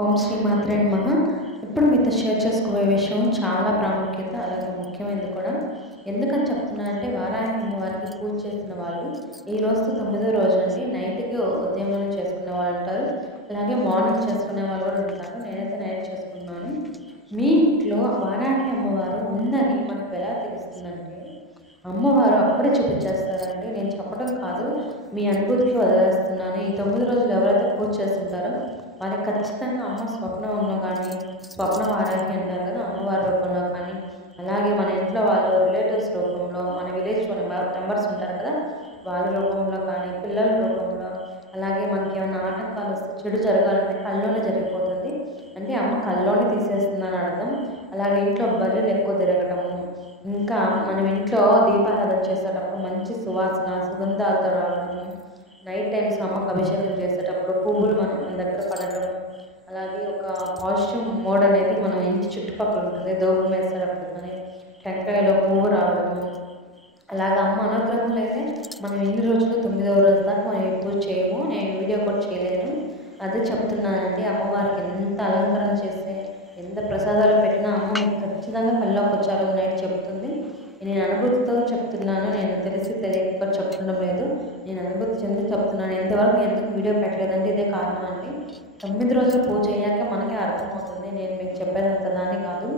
ఓం శ్రీ మాత్రే నమః. ఇప్పుడు మీతో షేర్ చేసుకోబోయే విషయం చాలా ప్రాముఖ్యత అలాగే ముఖ్యమైనది కూడా. ఎందుకని చెప్తున్నా అంటే వారాహి అమ్మవారికి పూజ చేసిన వాళ్ళు ఈ రోజు 9వ రోజు అండి నైట్కి ఉదయం చేసుకునే వాళ్ళు ఉంటారు, అలాగే మార్నింగ్ చేసుకునే వాళ్ళు కూడా ఉంటారు. నేనైతే నైట్ చేసుకున్నాను. మీ ఇంట్లో వారాహి అమ్మవారు ఉందని మనకు ఎలా తెలుస్తుందంటే అమ్మవారు అప్పుడే చూపించేస్తారండి. నేను చెప్పడం కాదు, మీ అనుభూతికి వదిలేస్తున్నాను. ఈ 9 రోజులు ఎవరైతే పూజ చేస్తుంటారో వాళ్ళకి ఖచ్చితంగా అమ్మ స్వప్నంలో కానీ, స్వప్న వారాహి అంటారు కదా, అమ్మవారి రూపంలో కానీ, అలాగే మన ఇంట్లో వాళ్ళు రిలేటివ్స్ రూపంలో, మన విలేజ్లోని మెంబర్స్ ఉంటారు కదా వాళ్ళ రూపంలో కానీ, పిల్లల రూపంలో, అలాగే మనకి ఏమైనా ఆటంకాలు వస్తే చెడు జరగాలంటే కళ్ళలోనే జరిగిపోతుంది అంటే అమ్మ కళ్ళలోనే తీసేస్తుందని అర్థం. అలాగే ఇంట్లో బర్రెలు ఎక్కువ తిరగటము, ఇంకా మనం ఇంట్లో దీపారాధన చేసేటప్పుడు మంచి సువాసన సుగంధాలతో రావడము, నైట్ టైమ్స్ అమ్మకు అభిషేకం చేసేటప్పుడు పువ్వులు మన దగ్గర పడటం, అలాగే ఒక పాజిటివ్ మోడ్ అనేది మనం ఇంటి చుట్టుపక్కల ఉంటుంది. దూపం వేసేటప్పుడు కానీ టెంకాయలో పువ్వు రావడము, అలాగే అమ్మ అనుగ్రహంలో అయితే మనం ఎన్ని రోజులు 9వ రోజు దాకా మనం ఎప్పుడు చేయము. నేను వీడియో కూడా చేయలేను, అదే చెప్తున్నానండి. అమ్మవారికి ఎంత అలంకరణ చేస్తే ఎంత ప్రసాదాలు పెట్టినా అమ్మ మీకు ఖచ్చితంగా కళ్ళలోకి వచ్చారు నైట్ చెప్తుంది. నేను అనుభూతితో చెప్తున్నాను, నేను తెలిసి తెలియక చెప్తుండడం లేదు, నేను అనుభూతి చెంది చెప్తున్నాను. ఎంతవరకు ఎందుకు వీడియో పెట్టలేదంటే ఇదే కారణం అండి. 9 రోజులు పూజ అయ్యాక మనకే అర్థమవుతుంది. నేను మీకు చెప్పేదంత దాన్ని కాదు.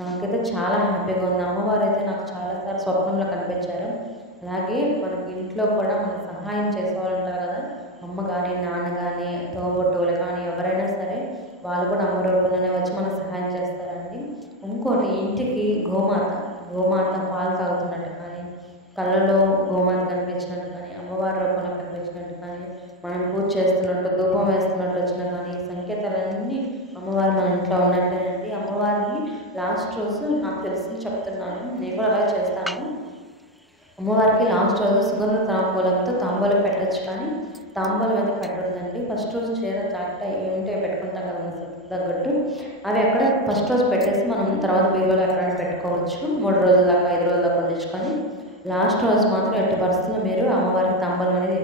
నాకైతే చాలా హ్యాపీగా ఉంది. అమ్మవారు అయితే నాకు చాలాసార్లు స్వప్నంలో కనిపించారు. అలాగే మనకి ఇంట్లో కూడా మనకు సహాయం చేసేవాళ్ళు ఉంటారు కదా, అమ్మ కానీ నాన్న కానీ తోబుట్టువులు కానీ ఎవరైనా సరే వాళ్ళు కూడా అమ్మ రూపంలోనే వచ్చి మనకు సహాయం చేస్తారండి. ఇంకోటి ఇంటికి గోమాత పాలు తాగుతున్నట్టు కానీ, కళ్ళలో గోమాత కనిపించినట్టు కానీ, అమ్మవారి రూపంలో కనిపించినట్టు కానీ, మనం పూజ చేస్తున్నట్టు ధూపం వేస్తున్నట్టు వచ్చినా కానీ ఈ సంకేతాలన్నీ అమ్మవారు మన ఇంట్లో ఉన్నట్టేనండి. అమ్మవారిని లాస్ట్ రోజు నాకు తెలిసి చెప్తున్నాను, నేను కూడా అలా చేస్తాను. అమ్మవారికి లాస్ట్ రోజు సుగంధ తాంబూలంతో తాంబూలం పెట్టచ్చు, కానీ తాంబూలం అయితే పెట్టదండి. ఫస్ట్ రోజు చీర జాకెట్ ఏమిటో పెట్టుకుంటాం కదా తగ్గట్టు, అవి ఎక్కడ ఫస్ట్ రోజు పెట్టేసి మనం తర్వాత బీరువాలో ఎక్కడైనా పెట్టుకోవచ్చు. 3 రోజుల దాకా 5 రోజుల దాకా ఉండించుకొని లాస్ట్ రోజు మాత్రం ఎట్టి పరిస్థితుల్లో మీరు అమ్మవారికి తాంబూలం అనేది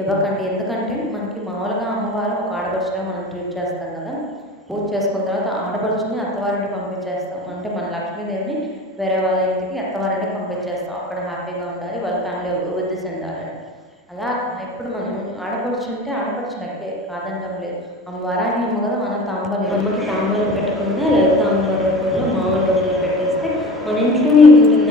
ఇవ్వకండి. ఎందుకంటే మనకి మామూలుగా అమ్మవారు ఒక ఆడపడుచుగా మనం ట్రీట్ చేస్తాం కదా, పూజ చేసుకున్న తర్వాత ఆడపడుచుని అత్తవారిని పంపించేస్తాం. అంటే మన లక్ష్మీదేవిని వేరే వాళ్ళ ఇంటికి అత్తవారిని పంపించేస్తాం. అక్కడ హ్యాపీగా ఉండాలి, వాళ్ళ ఫ్యామిలీ అభివృద్ధి చెందాలని. అలా ఇప్పుడు మనం ఆడపడుచు ఉంటే ఆడపడుచు లెక్కే, కాదని లేదు. వారాహి అమ్మ కదా, మన తాంబూలం అమ్మకి తాంబూలం పెట్టుకున్నా లేదా తాంబూలం రూపంలో మామూలు రూపంలో పెట్టేస్తే మన ఇంట్లోనే ఉంటుంది